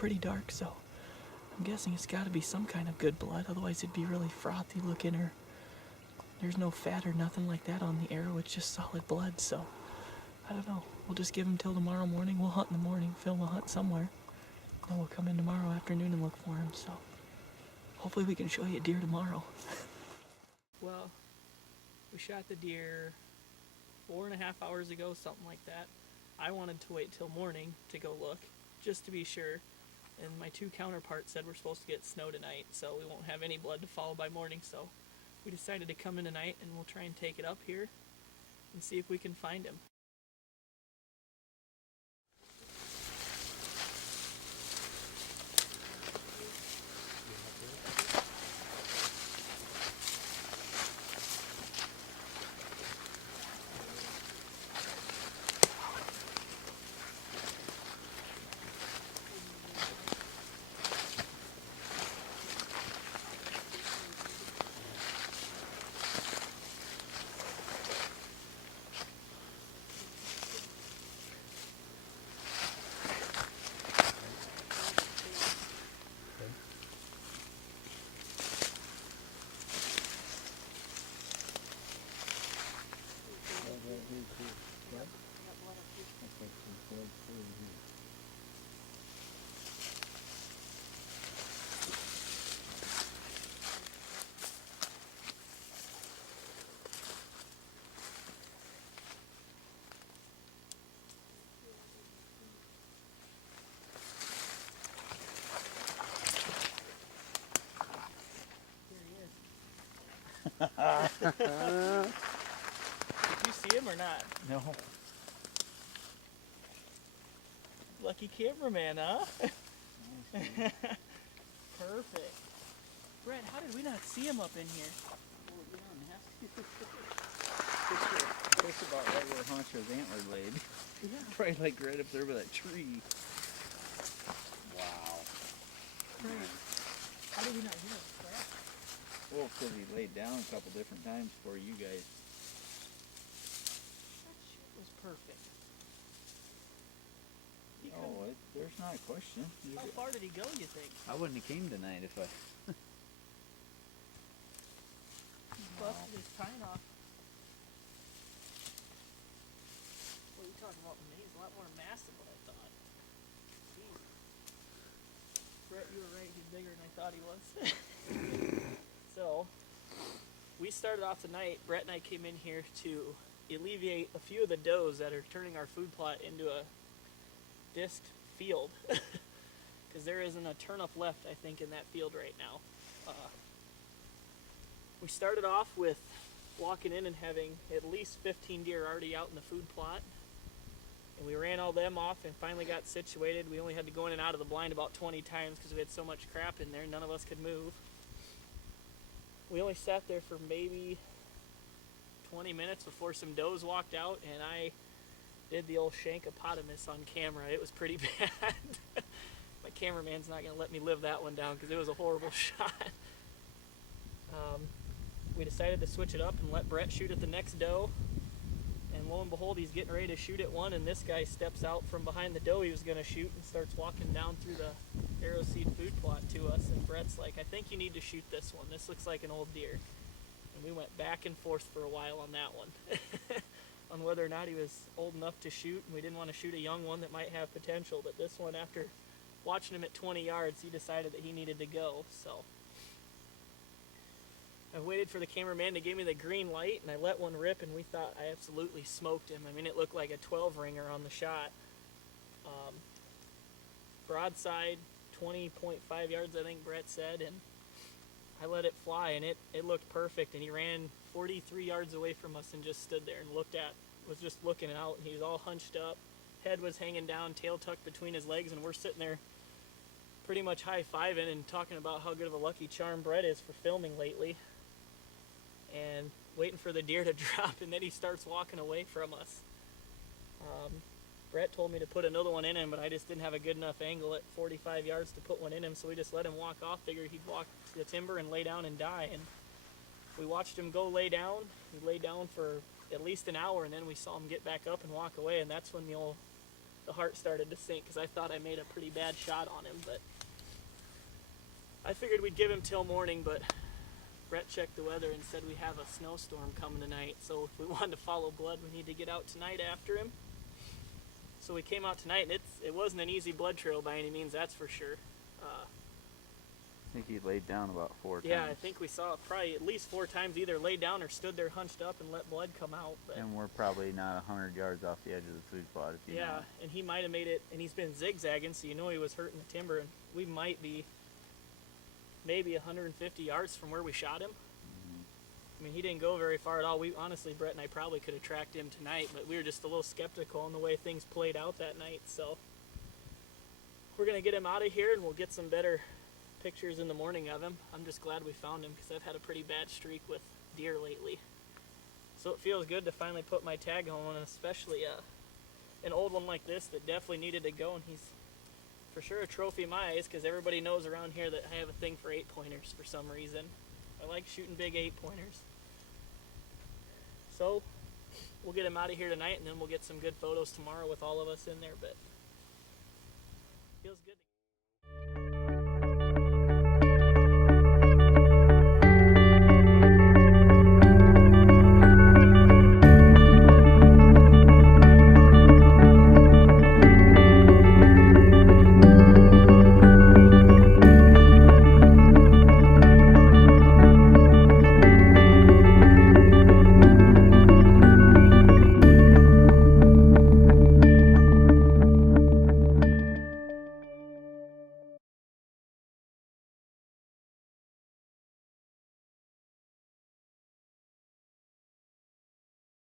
pretty dark, so I'm guessing it's got to be some kind of good blood, otherwise it'd be really frothy looking, or there's no fat or nothing like that on the arrow, it's just solid blood, so I don't know. We'll just give him till tomorrow morning. We'll hunt in the morning, film a hunt somewhere, and we'll come in tomorrow afternoon and look for him, so hopefully we can show you a deer tomorrow. Well, we shot the deer 4.5 hours ago, something like that. I wanted to wait till morning to go look, just to be sure. And my two counterparts said we're supposed to get snow tonight, so we won't have any blood to follow by morning, so we decided to come in tonight and we'll try and take it up here and see if we can find him. Did you see him or not? No. Lucky cameraman, huh? Perfect. Brett, how did we not see him up in here? Well, yeah, That's about right where Honcho's antler laid. Yeah. Probably like right up there by that tree. Wow. Right. How did we not hear him? Brett? Well, because he laid down a couple different times for you guys. That shit was perfect. There's not a question. How far did he go, you think? I wouldn't have came tonight if I... He busted his tine off. Well, you talking about me? He's a lot more massive than I thought. Jeez. Brett, you were right. He's bigger than I thought he was. So, we started off tonight. Brett and I came in here to alleviate a few of the does that are turning our food plot into a disc field. Because there isn't a turnip left, I think, in that field right now. We started off with walking in and having at least 15 deer already out in the food plot. And we ran all them off and finally got situated. We only had to go in and out of the blind about 20 times because we had so much crap in there, none of us could move. We only sat there for maybe 20 minutes before some does walked out, and I did the old shankopotamus on camera. It was pretty bad. My cameraman's not going to let me live that one down because it was a horrible shot. We decided to switch it up and let Brett shoot at the next doe. And lo and behold, he's getting ready to shoot at one, and this guy steps out from behind the doe he was going to shoot and starts walking down through the arrow seed food plot to us. And Brett's like, I think you need to shoot this one. This looks like an old deer. And we went back and forth for a while on that one. On whether or not he was old enough to shoot, and we didn't want to shoot a young one that might have potential. But this one, after watching him at 20 yards, he decided that he needed to go. So I waited for the cameraman to give me the green light, and I let one rip, and we thought I absolutely smoked him. I mean, it looked like a 12 ringer on the shot. Broadside, 20.5 yards, I think Brett said, and I let it fly, and it looked perfect, and he ran 43 yards away from us and just stood there and was just looking out, and he was all hunched up, head was hanging down, tail tucked between his legs, and we're sitting there pretty much high-fiving and talking about how good of a lucky charm Brett is for filming lately, and waiting for the deer to drop, and then he starts walking away from us. Brett told me to put another one in him, but I just didn't have a good enough angle at 45 yards to put one in him, so we just let him walk off, figured he'd walk to the timber and lay down and die, and we watched him go lay down. He lay down for at least an hour, and then we saw him get back up and walk away, and that's when the the heart started to sink because I thought I made a pretty bad shot on him, but I figured we'd give him till morning, but Brett checked the weather and said we have a snowstorm coming tonight, so if we wanted to follow blood, we need to get out tonight after him. So we came out tonight, and it wasn't an easy blood trail by any means, that's for sure. I think he laid down about 4 times. Yeah, I think we saw it probably at least 4 times, either laid down or stood there hunched up and let blood come out. But And we're probably not 100 yards off the edge of the food plot. If you know. yeah, and he might have made it, and he's been zigzagging, so you know he was hurting the timber, and we might be maybe 150 yards from where we shot him. I mean, he didn't go very far at all. We honestly, Brett and I probably could have tracked him tonight, but we were just a little skeptical in the way things played out that night. So we're gonna get him out of here, and we'll get some better pictures in the morning of him. I'm just glad we found him because I've had a pretty bad streak with deer lately. So it feels good to finally put my tag on, and especially an old one like this that definitely needed to go. And he's for sure a trophy in my eyes because everybody knows around here that I have a thing for 8-pointers for some reason. I like shooting big 8-pointers. So we'll get him out of here tonight, and then we'll get some good photos tomorrow with all of us in there. But